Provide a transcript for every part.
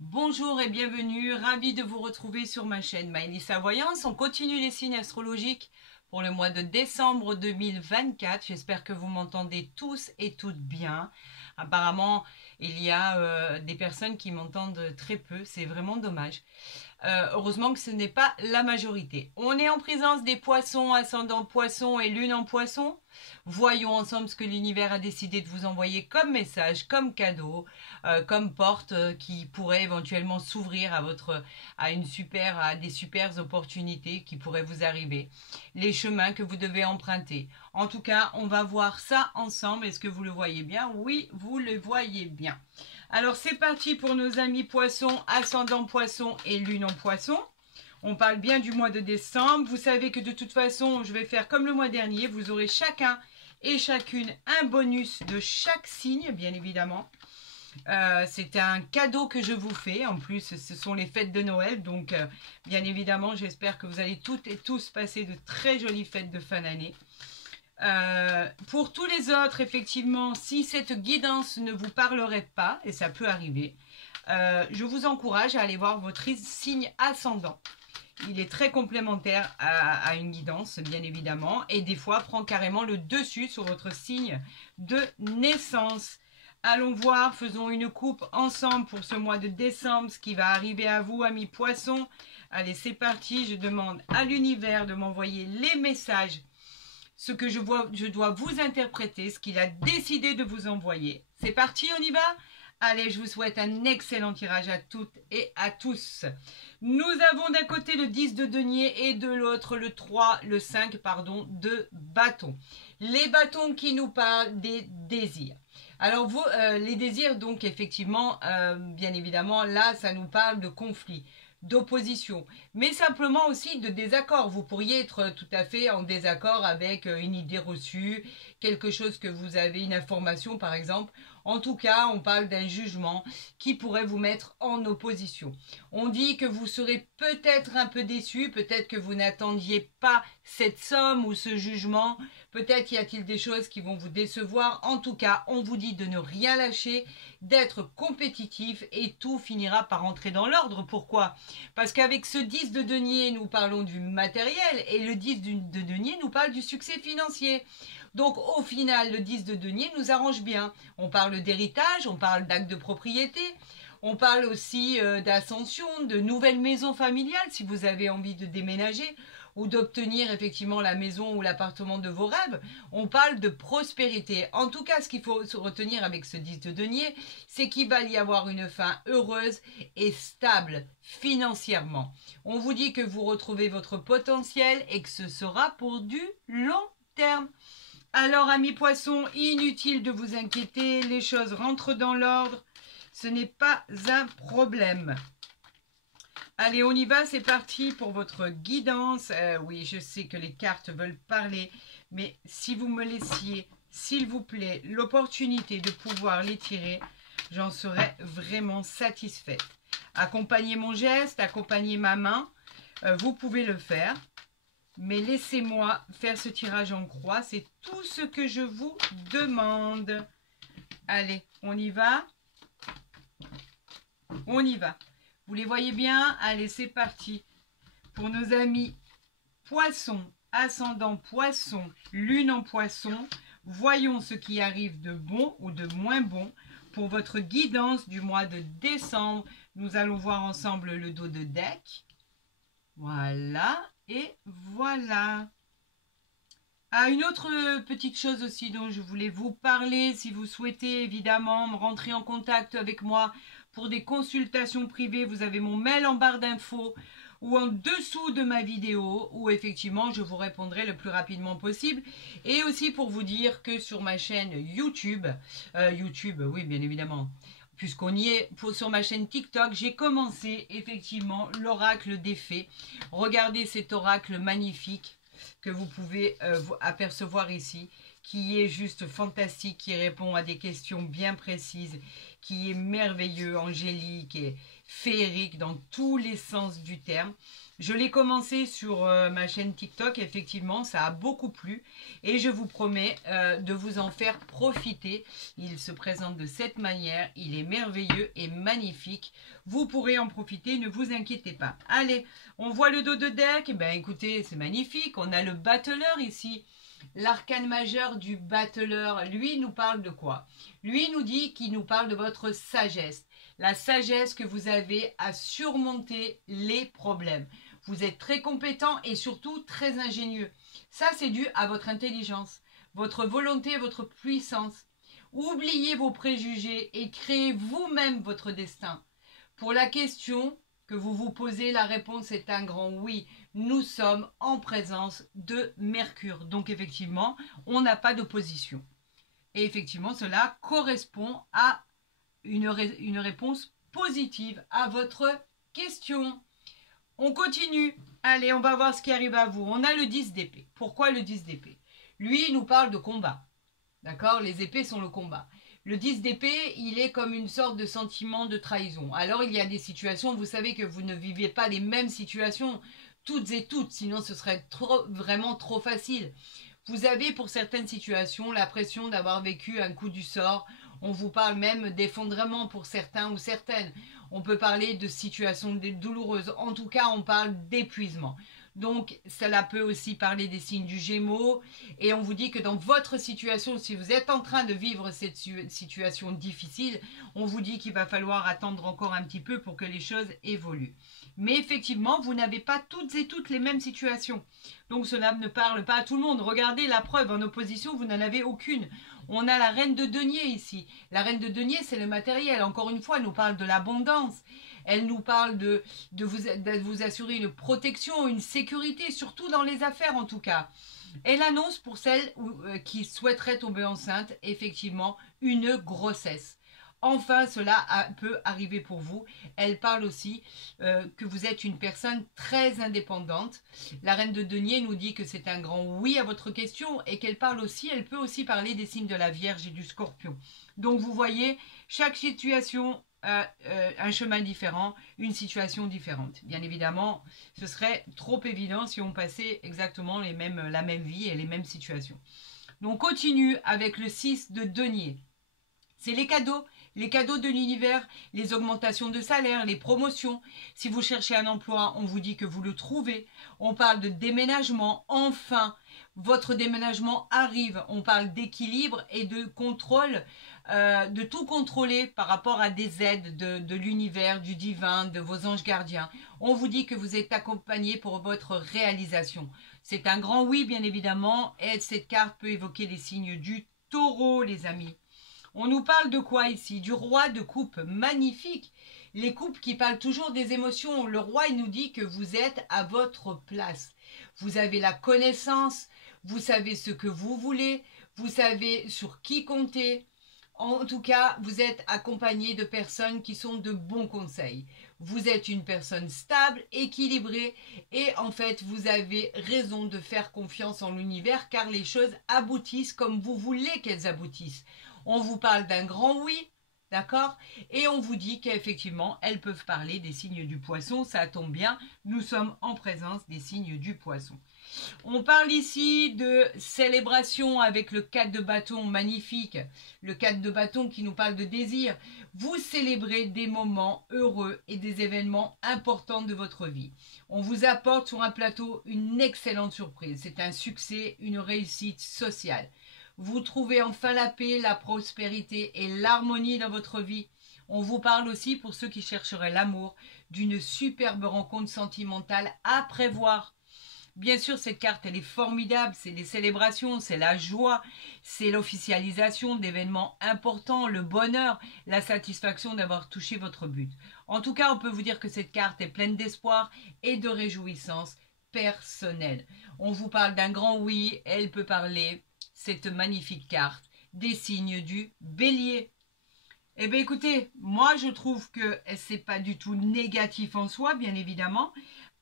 Bonjour et bienvenue, ravi de vous retrouver sur ma chaîne Maëlissa Voyance. On continue les signes astrologiques pour le mois de décembre 2024. J'espère que vous m'entendez tous et toutes bien. Apparemment, il y a des personnes qui m'entendent très peu, c'est vraiment dommage. Heureusement que ce n'est pas la majorité. On est en présence des poissons, ascendant poisson et lune en poisson. Voyons ensemble ce que l'univers a décidé de vous envoyer comme message, comme cadeau, comme porte qui pourrait éventuellement s'ouvrir à des super opportunités qui pourraient vous arriver. Les chemins que vous devez emprunter. En tout cas, on va voir ça ensemble. Est-ce que vous le voyez bien? Oui, vous le voyez bien. Alors c'est parti pour nos amis poissons, ascendant poisson et lune en poisson. On parle bien du mois de décembre. Vous savez que de toute façon, je vais faire comme le mois dernier. Vous aurez chacun et chacune un bonus de chaque signe, bien évidemment. C'est un cadeau que je vous fais. En plus, ce sont les fêtes de Noël. Donc, bien évidemment, j'espère que vous allez toutes et tous passer de très jolies fêtes de fin d'année. Pour tous les autres, effectivement, si cette guidance ne vous parlerait pas, et ça peut arriver, je vous encourage à aller voir votre signe ascendant. Il est très complémentaire à une guidance, bien évidemment, et des fois prend carrément le dessus sur votre signe de naissance. Allons voir, faisons une coupe ensemble pour ce mois de décembre, ce qui va arriver à vous, amis poissons. Allez, c'est parti, je demande à l'univers de m'envoyer les messages, ce que je dois vous interpréter, ce qu'il a décidé de vous envoyer. C'est parti, on y va? Allez, je vous souhaite un excellent tirage à toutes et à tous. Nous avons d'un côté le 10 de denier et de l'autre le 3, le 5, pardon, de bâtons. Les bâtons qui nous parlent des désirs. Alors, les désirs, donc, effectivement, bien évidemment, là, ça nous parle de conflit, d'opposition, mais simplement aussi de désaccord. Vous pourriez être tout à fait en désaccord avec une idée reçue, quelque chose que vous avez, une information par exemple. En tout cas, on parle d'un jugement qui pourrait vous mettre en opposition. On dit que vous serez peut-être un peu déçu, peut-être que vous n'attendiez pas cette somme ou ce jugement, peut-être y a-t-il des choses qui vont vous décevoir. En tout cas, on vous dit de ne rien lâcher, d'être compétitif et tout finira par entrer dans l'ordre. Pourquoi? Parce qu'avec ce 10 de denier, nous parlons du matériel et le 10 de denier nous parle du succès financier. Donc au final, le 10 de denier nous arrange bien. On parle d'héritage, on parle d'acte de propriété, on parle aussi d'ascension, de nouvelles maisons familiales si vous avez envie de déménager ou d'obtenir effectivement la maison ou l'appartement de vos rêves. On parle de prospérité. En tout cas, ce qu'il faut se retenir avec ce 10 de denier, c'est qu'il va y avoir une fin heureuse et stable financièrement. On vous dit que vous retrouvez votre potentiel et que ce sera pour du long terme. Alors, amis poissons, inutile de vous inquiéter, les choses rentrent dans l'ordre. Ce n'est pas un problème. Allez, on y va, c'est parti pour votre guidance. Oui, je sais que les cartes veulent parler, mais si vous me laissiez, s'il vous plaît, l'opportunité de pouvoir les tirer, j'en serais vraiment satisfaite. Accompagnez mon geste, accompagnez ma main, vous pouvez le faire. Mais laissez-moi faire ce tirage en croix, c'est tout ce que je vous demande. Allez, on y va? On y va. Vous les voyez bien? Allez, c'est parti. Pour nos amis poissons, ascendant poisson, lune en poisson, voyons ce qui arrive de bon ou de moins bon. Pour votre guidance du mois de décembre, nous allons voir ensemble le dos de deck. Voilà, et voilà. Ah, une autre petite chose aussi dont je voulais vous parler, si vous souhaitez évidemment me rentrer en contact avec moi pour des consultations privées, vous avez mon mail en barre d'infos ou en dessous de ma vidéo où effectivement je vous répondrai le plus rapidement possible. Et aussi pour vous dire que sur ma chaîne YouTube, oui bien évidemment, puisqu'on y est sur ma chaîne TikTok, j'ai commencé effectivement l'oracle des fées. Regardez cet oracle magnifique que vous pouvez apercevoir ici, qui est juste fantastique, qui répond à des questions bien précises, qui est merveilleux, angélique et féerique dans tous les sens du terme. Je l'ai commencé sur ma chaîne TikTok, effectivement, ça a beaucoup plu et je vous promets de vous en faire profiter. Il se présente de cette manière, il est merveilleux et magnifique. Vous pourrez en profiter, ne vous inquiétez pas. Allez, on voit le dos de deck, ben écoutez, c'est magnifique. On a le battleur ici, l'arcane majeur du battleur. Lui nous parle de quoi? Lui nous dit qu'il nous parle de votre sagesse. La sagesse que vous avez à surmonter les problèmes. Vous êtes très compétent et surtout très ingénieux. Ça, c'est dû à votre intelligence, votre volonté, votre puissance. Oubliez vos préjugés et créez vous-même votre destin. Pour la question que vous vous posez, la réponse est un grand oui. Nous sommes en présence de Mercure. Donc, effectivement, on n'a pas d'opposition. Et effectivement, cela correspond à une réponse positive à votre question. On continue. Allez, on va voir ce qui arrive à vous. On a le 10 d'épée. Pourquoi le 10 d'épée? Lui, il nous parle de combat. D'accord? Les épées sont le combat. Le 10 d'épée, il est comme une sorte de sentiment de trahison. Alors, il y a des situations, vous savez que vous ne vivez pas les mêmes situations toutes et toutes, sinon ce serait vraiment trop facile. Vous avez pour certaines situations l'impression d'avoir vécu un coup du sort. On vous parle même d'effondrement pour certains ou certaines. On peut parler de situations douloureuses. En tout cas, on parle d'épuisement. Donc, cela peut aussi parler des signes du Gémeaux. Et on vous dit que dans votre situation, si vous êtes en train de vivre cette situation difficile, on vous dit qu'il va falloir attendre encore un petit peu pour que les choses évoluent. Mais effectivement, vous n'avez pas toutes et toutes les mêmes situations. Donc, cela ne parle pas à tout le monde. Regardez la preuve, en opposition, vous n'en avez aucune. On a la reine de denier ici. La reine de denier, c'est le matériel. Encore une fois, elle nous parle de l'abondance. Elle nous parle de vous assurer une protection, une sécurité, surtout dans les affaires en tout cas. Elle annonce pour celles qui souhaiteraient tomber enceinte, effectivement, une grossesse. Enfin, cela peut arriver pour vous. Elle parle aussi que vous êtes une personne très indépendante. La reine de denier nous dit que c'est un grand oui à votre question et qu'elle parle aussi, elle peut aussi parler des signes de la Vierge et du Scorpion. Donc vous voyez, chaque situation a un chemin différent, une situation différente. Bien évidemment, ce serait trop évident si on passait exactement la même vie et les mêmes situations. Donc on continue avec le 6 de denier. C'est les cadeaux de l'univers, les augmentations de salaire, les promotions. Si vous cherchez un emploi, on vous dit que vous le trouvez. On parle de déménagement. Enfin, votre déménagement arrive. On parle d'équilibre et de contrôle, de tout contrôler par rapport à des aides de l'univers, du divin, de vos anges gardiens. On vous dit que vous êtes accompagné pour votre réalisation. C'est un grand oui, bien évidemment. Et cette carte peut évoquer les signes du taureau, les amis. On nous parle de quoi ici? Du roi de coupe, magnifique. Les coupes qui parlent toujours des émotions. Le roi, il nous dit que vous êtes à votre place. Vous avez la connaissance, vous savez ce que vous voulez, vous savez sur qui compter. En tout cas, vous êtes accompagné de personnes qui sont de bons conseils. Vous êtes une personne stable, équilibrée et en fait, vous avez raison de faire confiance en l'univers car les choses aboutissent comme vous voulez qu'elles aboutissent. On vous parle d'un grand oui, d'accord? Et on vous dit qu'effectivement, elles peuvent parler des signes du poisson. Ça tombe bien, nous sommes en présence des signes du poisson. On parle ici de célébration avec le 4 de bâton, magnifique. Le 4 de bâton qui nous parle de désir. Vous célébrez des moments heureux et des événements importants de votre vie. On vous apporte sur un plateau une excellente surprise. C'est un succès, une réussite sociale. Vous trouvez enfin la paix, la prospérité et l'harmonie dans votre vie. On vous parle aussi, pour ceux qui chercheraient l'amour, d'une superbe rencontre sentimentale à prévoir. Bien sûr, cette carte, elle est formidable. C'est les célébrations, c'est la joie, c'est l'officialisation d'événements importants, le bonheur, la satisfaction d'avoir touché votre but. En tout cas, on peut vous dire que cette carte est pleine d'espoir et de réjouissance personnelle. On vous parle d'un grand oui, elle peut parler, cette magnifique carte, des signes du bélier. Eh bien écoutez, moi je trouve que c'est pas du tout négatif en soi, bien évidemment,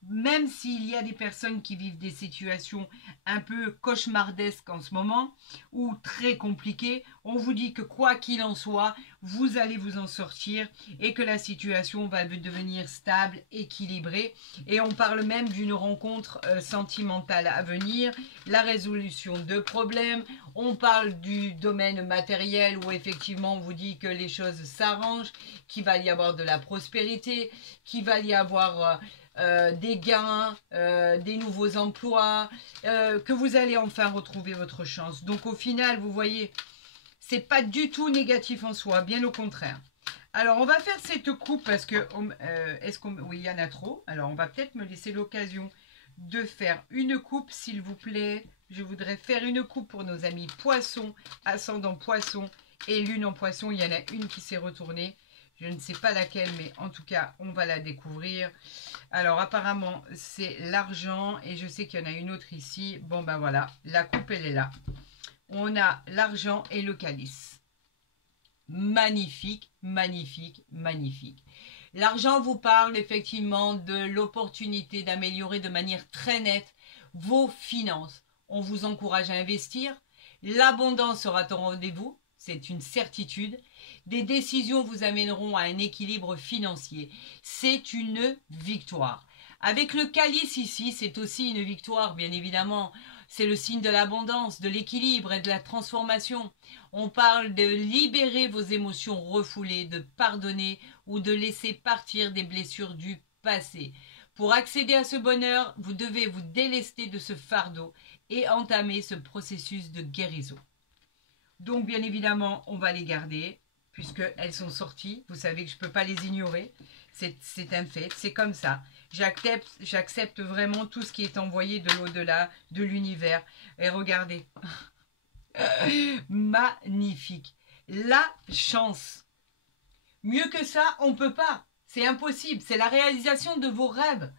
même s'il y a des personnes qui vivent des situations un peu cauchemardesques en ce moment, ou très compliquées, on vous dit que quoi qu'il en soit, vous allez vous en sortir et que la situation va devenir stable, équilibrée. Et on parle même d'une rencontre sentimentale à venir, la résolution de problèmes. On parle du domaine matériel où effectivement on vous dit que les choses s'arrangent, qu'il va y avoir de la prospérité, qu'il va y avoir des gains, des nouveaux emplois, que vous allez enfin retrouver votre chance. Donc au final, vous voyez, c'est pas du tout négatif en soi, bien au contraire. Alors, on va faire cette coupe parce que, oui, il y en a trop. Alors, on va peut-être me laisser l'occasion de faire une coupe, s'il vous plaît. Je voudrais faire une coupe pour nos amis poissons, ascendant poisson et lune en poisson. Il y en a une qui s'est retournée. Je ne sais pas laquelle, mais en tout cas, on va la découvrir. Alors, apparemment, c'est l'argent et je sais qu'il y en a une autre ici. Bon, ben voilà, la coupe, elle est là. On a l'argent et le calice. Magnifique, magnifique, magnifique. L'argent vous parle effectivement de l'opportunité d'améliorer de manière très nette vos finances. On vous encourage à investir. L'abondance sera au rendez-vous, c'est une certitude. Des décisions vous amèneront à un équilibre financier. C'est une victoire. Avec le calice ici, c'est aussi une victoire, bien évidemment. C'est le signe de l'abondance, de l'équilibre et de la transformation. On parle de libérer vos émotions refoulées, de pardonner ou de laisser partir des blessures du passé. Pour accéder à ce bonheur, vous devez vous délester de ce fardeau et entamer ce processus de guérison. Donc, bien évidemment, on va les garder puisqu'elles sont sorties. Vous savez que je ne peux pas les ignorer. C'est un fait, c'est comme ça. J'accepte vraiment tout ce qui est envoyé de l'au-delà, de l'univers. Et regardez, magnifique. La chance. Mieux que ça, on ne peut pas. C'est impossible. C'est la réalisation de vos rêves.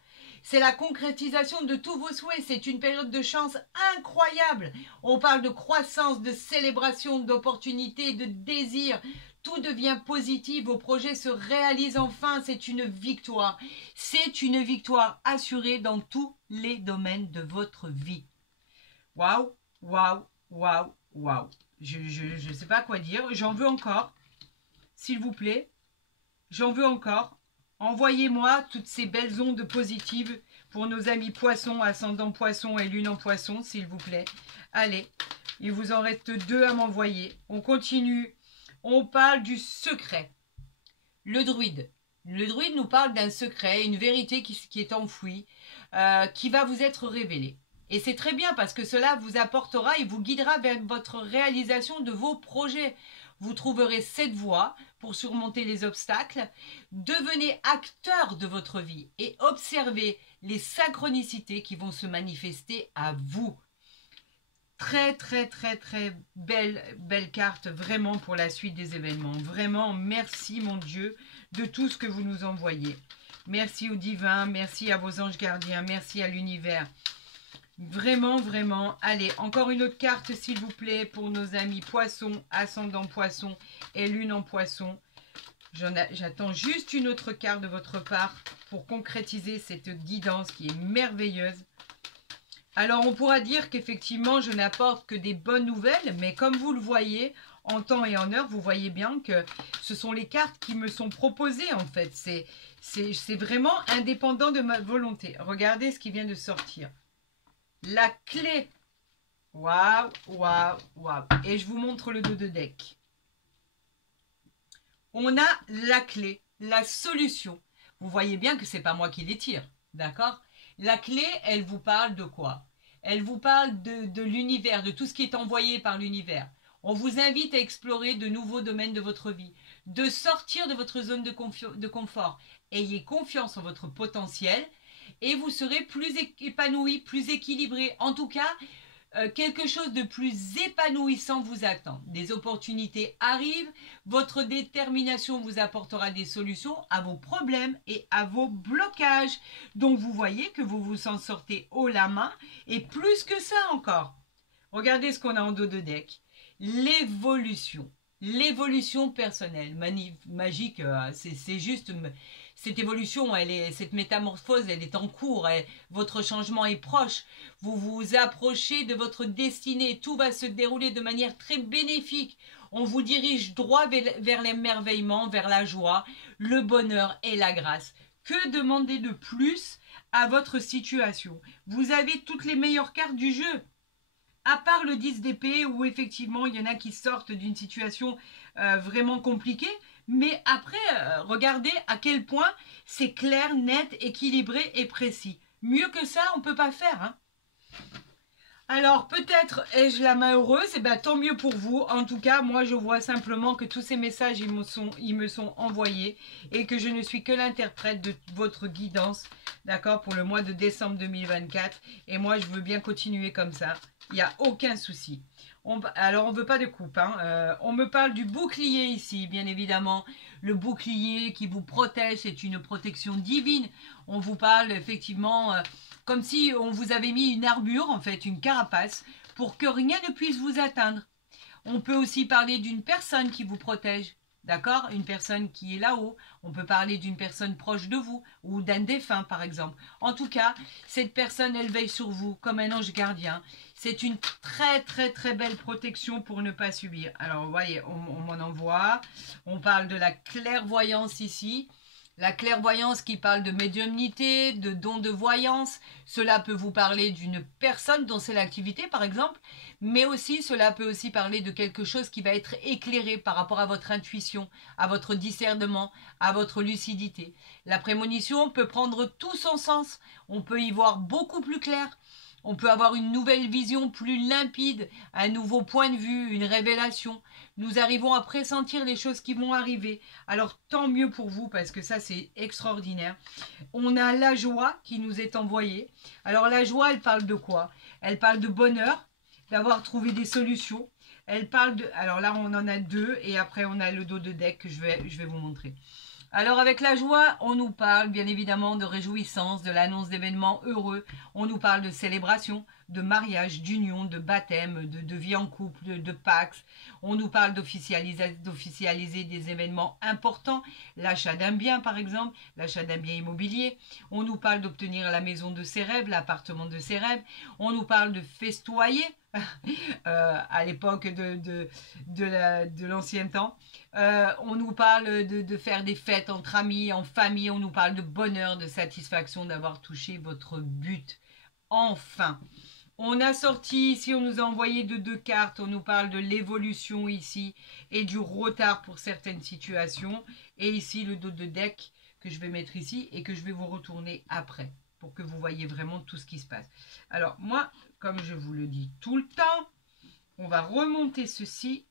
C'est la concrétisation de tous vos souhaits. C'est une période de chance incroyable. On parle de croissance, de célébration, d'opportunités, de désir. Tout devient positif, vos projets se réalisent enfin, c'est une victoire. C'est une victoire assurée dans tous les domaines de votre vie. Waouh, waouh, waouh, waouh. Je ne sais pas quoi dire, j'en veux encore. S'il vous plaît, j'en veux encore. Envoyez-moi toutes ces belles ondes positives pour nos amis poissons, ascendant poisson et lune en poisson, s'il vous plaît. Allez, il vous en reste 2 à m'envoyer. On continue. On parle du secret. Le druide. Le druide nous parle d'un secret, une vérité qui est enfouie, qui va vous être révélée. Et c'est très bien parce que cela vous apportera et vous guidera vers votre réalisation de vos projets. Vous trouverez cette voie pour surmonter les obstacles. Devenez acteur de votre vie et observez les synchronicités qui vont se manifester à vous. Très, très, très, très belle carte, vraiment, pour la suite des événements. Vraiment, merci, mon Dieu, de tout ce que vous nous envoyez. Merci au divin, merci à vos anges gardiens, merci à l'univers. Vraiment, vraiment. Allez, encore une autre carte, s'il vous plaît, pour nos amis poissons, ascendant poisson et lune en poisson. J'attends juste une autre carte de votre part pour concrétiser cette guidance qui est merveilleuse. Alors, on pourra dire qu'effectivement, je n'apporte que des bonnes nouvelles, mais comme vous le voyez, en temps et en heure, vous voyez bien que ce sont les cartes qui me sont proposées, en fait. C'est vraiment indépendant de ma volonté. Regardez ce qui vient de sortir. La clé. Waouh, waouh, waouh. Et je vous montre le dos de deck. On a la clé, la solution. Vous voyez bien que ce n'est pas moi qui les tire, d'accord ? La clé, elle vous parle de quoi? Elle vous parle de l'univers, de tout ce qui est envoyé par l'univers. On vous invite à explorer de nouveaux domaines de votre vie, de sortir de votre zone de confort. Ayez confiance en votre potentiel et vous serez plus épanoui, plus équilibré. En tout cas, quelque chose de plus épanouissant vous attend. Des opportunités arrivent, votre détermination vous apportera des solutions à vos problèmes et à vos blocages. Donc vous voyez que vous vous en sortez haut la main et plus que ça encore. Regardez ce qu'on a en dos de deck. L'évolution. L'évolution personnelle. Magique, c'est juste... Cette évolution, cette métamorphose, elle est en cours. Votre changement est proche. Vous vous approchez de votre destinée. Tout va se dérouler de manière très bénéfique. On vous dirige droit vers l'émerveillement, vers la joie, le bonheur et la grâce. Que demander de plus à votre situation? Vous avez toutes les meilleures cartes du jeu. À part le 10 d'épée où effectivement il y en a qui sortent d'une situation vraiment compliquée. Mais après, regardez à quel point c'est clair, net, équilibré et précis. Mieux que ça, on ne peut pas faire. Hein. Alors, peut-être ai-je la main heureuse, et bien tant mieux pour vous. En tout cas, moi, je vois simplement que tous ces messages, ils me sont envoyés et que je ne suis que l'interprète de votre guidance, d'accord, pour le mois de décembre 2024. Et moi, je veux bien continuer comme ça. Il n'y a aucun souci. Alors, on ne veut pas de coupe. Hein. On me parle du bouclier ici, bien évidemment. Le bouclier qui vous protège, c'est une protection divine. On vous parle effectivement... comme si on vous avait mis une armure, en fait, une carapace, pour que rien ne puisse vous atteindre. On peut aussi parler d'une personne qui vous protège, d'accord? Une personne qui est là-haut. On peut parler d'une personne proche de vous, ou d'un défunt, par exemple. En tout cas, cette personne, elle veille sur vous comme un ange gardien. C'est une très, très, très belle protection pour ne pas subir. Alors, vous voyez, on m'en envoie. On parle de la clairvoyance ici. La clairvoyance qui parle de médiumnité, de don de voyance, cela peut vous parler d'une personne dont c'est l'activité par exemple, mais aussi cela peut aussi parler de quelque chose qui va être éclairé par rapport à votre intuition, à votre discernement, à votre lucidité. La prémonition peut prendre tout son sens, on peut y voir beaucoup plus clair. On peut avoir une nouvelle vision plus limpide, un nouveau point de vue, une révélation. Nous arrivons à pressentir les choses qui vont arriver. Alors tant mieux pour vous parce que ça c'est extraordinaire. On a la joie qui nous est envoyée. Alors la joie, elle parle de quoi? Elle parle de bonheur, d'avoir trouvé des solutions. Elle parle de... Alors là on en a deux et après on a le dos de deck que je vais vous montrer. Alors avec la joie, on nous parle bien évidemment de réjouissance, de l'annonce d'événements heureux. On nous parle de célébration, de mariage, d'union, de baptême, de vie en couple, de Pax. On nous parle d'officialiser des événements importants, l'achat d'un bien par exemple, l'achat d'un bien immobilier. On nous parle d'obtenir la maison de ses rêves, l'appartement de ses rêves. On nous parle de festoyer à l'époque de l'ancien temps. On nous parle de faire des fêtes entre amis, en famille. On nous parle de bonheur, de satisfaction d'avoir touché votre but. Enfin, on a sorti ici, on nous a envoyé deux cartes. On nous parle de l'évolution ici et du retard pour certaines situations. Et ici, le dos de deck que je vais mettre ici et que je vais vous retourner après pour que vous voyez vraiment tout ce qui se passe. Alors, moi, comme je vous le dis tout le temps, on va remonter ceci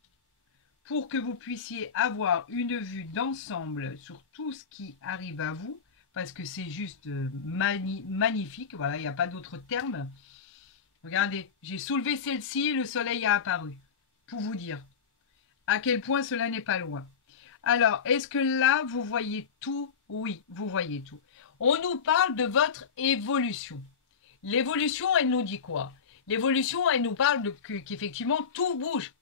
pour que vous puissiez avoir une vue d'ensemble sur tout ce qui arrive à vous, parce que c'est juste magnifique, voilà, il n'y a pas d'autre terme. Regardez, j'ai soulevé celle-ci, le soleil a apparu, pour vous dire à quel point cela n'est pas loin. Alors, est-ce que là, vous voyez tout? Oui, vous voyez tout. On nous parle de votre évolution. L'évolution, elle nous dit quoi? L'évolution, elle nous parle qu'effectivement, tout bouge.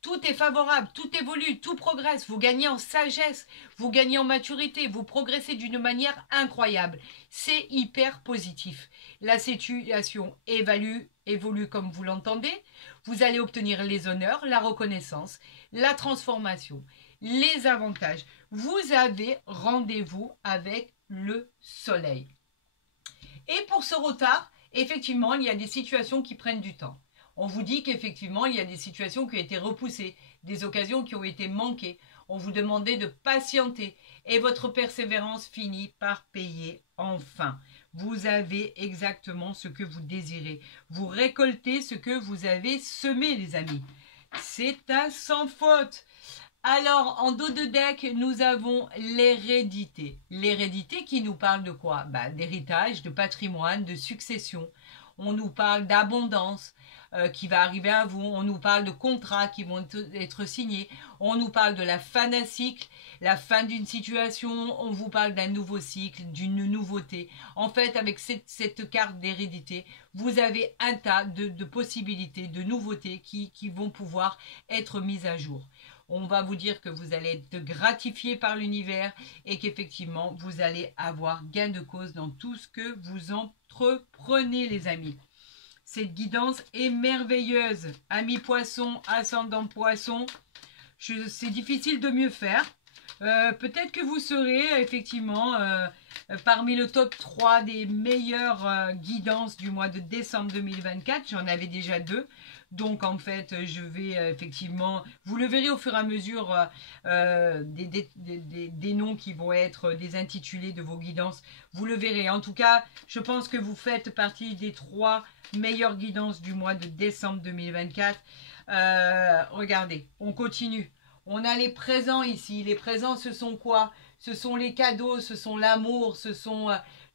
Tout est favorable, tout évolue, tout progresse. Vous gagnez en sagesse, vous gagnez en maturité, vous progressez d'une manière incroyable. C'est hyper positif. La situation évolue comme vous l'entendez. Vous allez obtenir les honneurs, la reconnaissance, la transformation, les avantages. Vous avez rendez-vous avec le soleil. Et pour ce retard, effectivement, il y a des situations qui prennent du temps. On vous dit qu'effectivement, il y a des situations qui ont été repoussées, des occasions qui ont été manquées. On vous demandait de patienter et votre persévérance finit par payer enfin. Vous avez exactement ce que vous désirez. Vous récoltez ce que vous avez semé, les amis. C'est un sans faute. Alors, en dos de deck, nous avons l'hérédité. L'hérédité qui nous parle de quoi? D'héritage, de patrimoine, de succession. On nous parle d'abondance qui va arriver à vous. On nous parle de contrats qui vont être signés. On nous parle de la fin d'un cycle, la fin d'une situation. On vous parle d'un nouveau cycle, d'une nouveauté. En fait, avec cette carte d'hérédité, vous avez un tas de possibilités, de nouveautés qui vont pouvoir être mises à jour. On va vous dire que vous allez être gratifié par l'univers et qu'effectivement, vous allez avoir gain de cause dans tout ce que vous entreprenez, les amis. Cette guidance est merveilleuse. Amis poissons, ascendant poisson, c'est difficile de mieux faire. Peut-être que vous serez effectivement parmi le top 3 des meilleures guidances du mois de décembre 2024. J'en avais déjà 2. Donc en fait, je vais effectivement, vous le verrez au fur et à mesure des noms qui vont être des intitulés de vos guidances. Vous le verrez. En tout cas, je pense que vous faites partie des 3 meilleures guidances du mois de décembre 2024. Regardez, on continue. On a les présents ici. Les présents, ce sont quoi? Ce sont les cadeaux, ce sont l'amour, ce sont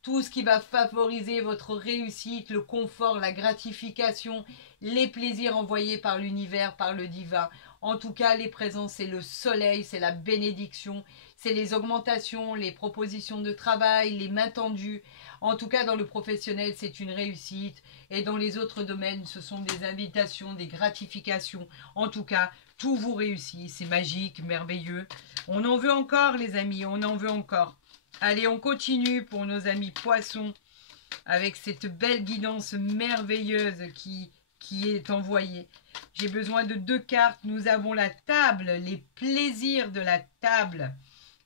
tout ce qui va favoriser votre réussite, le confort, la gratification, les plaisirs envoyés par l'univers, par le divin. En tout cas, les présents, c'est le soleil, c'est la bénédiction, c'est les augmentations, les propositions de travail, les mains tendues. En tout cas, dans le professionnel, c'est une réussite. Et dans les autres domaines, ce sont des invitations, des gratifications. En tout cas, tout vous réussit. C'est magique, merveilleux. On en veut encore, les amis, on en veut encore. Allez, on continue pour nos amis poissons avec cette belle guidance merveilleuse qui est envoyée. J'ai besoin de 2 cartes. Nous avons la table, les plaisirs de la table.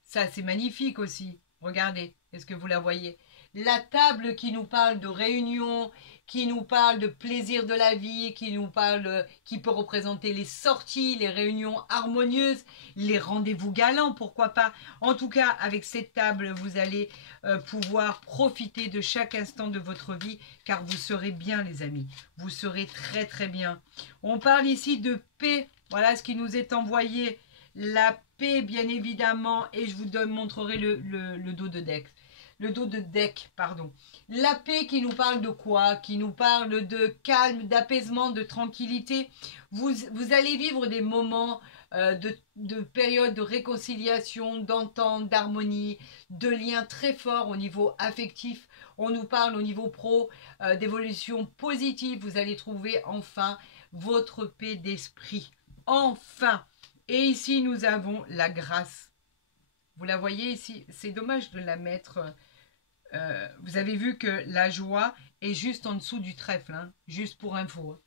Ça, c'est magnifique aussi. Regardez, est-ce que vous la voyez? La table qui nous parle de réunion, qui nous parle de plaisir de la vie, qui peut représenter les sorties, les réunions harmonieuses, les rendez-vous galants, pourquoi pas. En tout cas, avec cette table, vous allez pouvoir profiter de chaque instant de votre vie, car vous serez bien, les amis. Vous serez très, très bien. On parle ici de paix. Voilà ce qui nous est envoyé. La paix, bien évidemment, et je vous montrerai le dos de deck. Le dos de deck, pardon. La paix qui nous parle de quoi? Qui nous parle de calme, d'apaisement, de tranquillité. Vous allez vivre des moments de période de réconciliation, d'entente, d'harmonie, de liens très forts au niveau affectif. On nous parle au niveau pro d'évolution positive. Vous allez trouver enfin votre paix d'esprit. Enfin! Et ici, nous avons la grâce. Vous la voyez ici? C'est dommage de la mettre... vous avez vu que la joie est juste en dessous du trèfle, hein, juste pour info.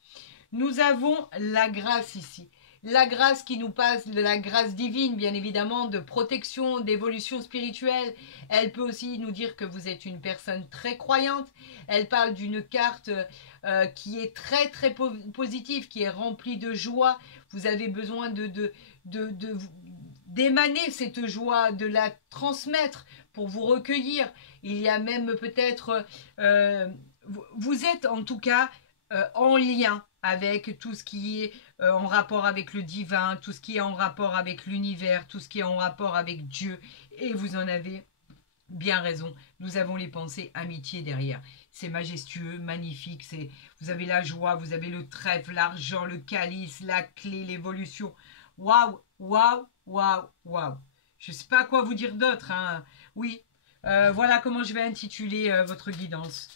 Nous avons la grâce ici. La grâce qui nous passe de la grâce divine, bien évidemment, de protection, d'évolution spirituelle. Elle peut aussi nous dire que vous êtes une personne très croyante. Elle parle d'une carte qui est très, très positive, qui est remplie de joie. Vous avez besoin d'émaner cette joie, de la transmettre pour vous recueillir. Il y a même peut-être... vous êtes en tout cas en lien avec tout ce qui est en rapport avec le divin, tout ce qui est en rapport avec l'univers, tout ce qui est en rapport avec Dieu. Et vous en avez bien raison. Nous avons les pensées amitié derrière. C'est majestueux, magnifique. Vous avez la joie, vous avez le trèfle, l'argent, le calice, la clé, l'évolution. Waouh, waouh, waouh, waouh. Je ne sais pas quoi vous dire d'autre. Hein. Oui, voilà comment je vais intituler votre guidance.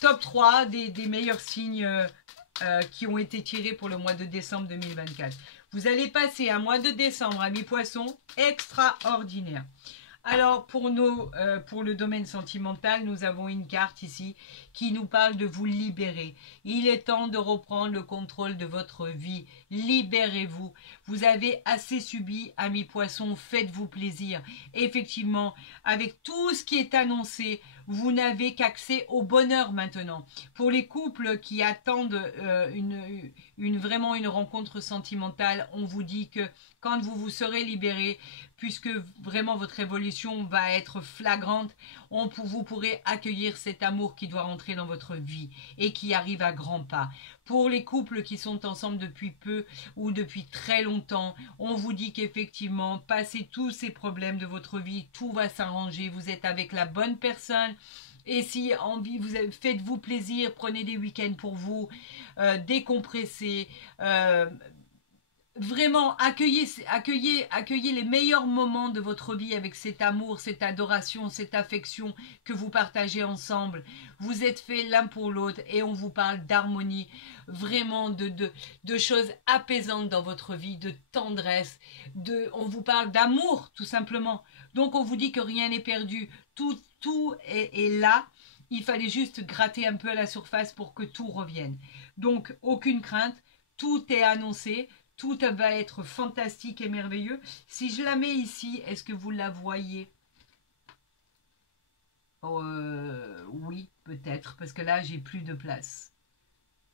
Top 3 des meilleurs signes qui ont été tirés pour le mois de décembre 2024. Vous allez passer un mois de décembre, amis poissons, extraordinaire. Alors, pour le domaine sentimental, nous avons une carte ici qui nous parle de vous libérer. Il est temps de reprendre le contrôle de votre vie. Libérez-vous. Vous avez assez subi, amis poissons, faites-vous plaisir. Effectivement, avec tout ce qui est annoncé, vous n'avez qu'accès au bonheur maintenant. Pour les couples qui attendent vraiment une rencontre sentimentale, on vous dit que quand vous vous serez libérés, puisque vraiment votre évolution va être flagrante, vous pourrez accueillir cet amour qui doit rentrer dans votre vie et qui arrive à grands pas. Pour les couples qui sont ensemble depuis peu ou depuis très longtemps, on vous dit qu'effectivement, passez tous ces problèmes de votre vie, tout va s'arranger, vous êtes avec la bonne personne. Et si envie, faites-vous plaisir, prenez des week-ends pour vous, décompressez, vraiment accueillez les meilleurs moments de votre vie avec cet amour, cette adoration, cette affection que vous partagez ensemble. Vous êtes faits l'un pour l'autre et on vous parle d'harmonie, vraiment de choses apaisantes dans votre vie, de tendresse, on vous parle d'amour tout simplement. Donc on vous dit que rien n'est perdu, tout est là. Il fallait juste gratter un peu à la surface pour que tout revienne. Donc aucune crainte, tout est annoncé. Tout va être fantastique et merveilleux. Si je la mets ici, est-ce que vous la voyez? Oui, peut-être, parce que là, j'ai plus de place.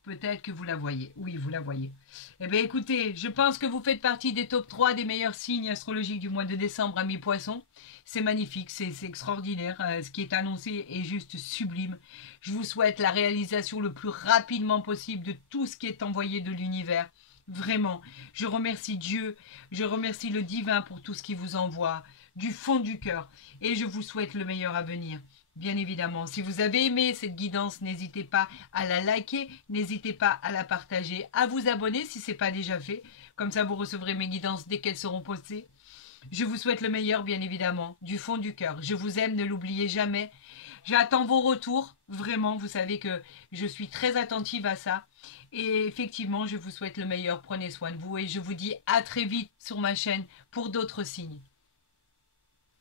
Peut-être que vous la voyez. Oui, vous la voyez. Eh bien, écoutez, je pense que vous faites partie des top 3 des meilleurs signes astrologiques du mois de décembre, amis poissons. C'est magnifique, c'est extraordinaire. Ce qui est annoncé est juste sublime. Je vous souhaite la réalisation le plus rapidement possible de tout ce qui est envoyé de l'univers. Vraiment, je remercie Dieu, je remercie le divin pour tout ce qu'il vous envoie, du fond du cœur. Et je vous souhaite le meilleur à venir. Bien évidemment, si vous avez aimé cette guidance, n'hésitez pas à la liker, n'hésitez pas à la partager, à vous abonner si ce n'est pas déjà fait. Comme ça, vous recevrez mes guidances dès qu'elles seront postées. Je vous souhaite le meilleur, bien évidemment, du fond du cœur. Je vous aime, ne l'oubliez jamais. J'attends vos retours, vraiment, vous savez que je suis très attentive à ça. Et effectivement, je vous souhaite le meilleur, prenez soin de vous et je vous dis à très vite sur ma chaîne pour d'autres signes.